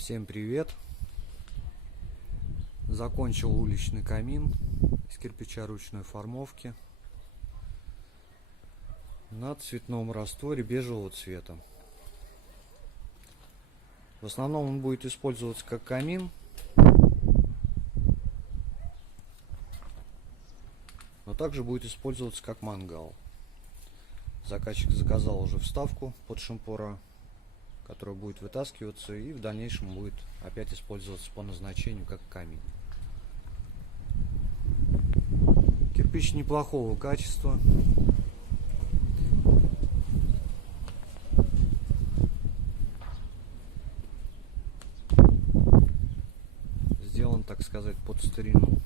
Всем привет! Закончил уличный камин из кирпича ручной формовки на цветном растворе бежевого цвета. В основном он будет использоваться как камин, но также будет использоваться как мангал. Заказчик заказал уже вставку под шампура, которая будет вытаскиваться и в дальнейшем будет опять использоваться по назначению как камин. Кирпич неплохого качества. Сделан, так сказать, под старину.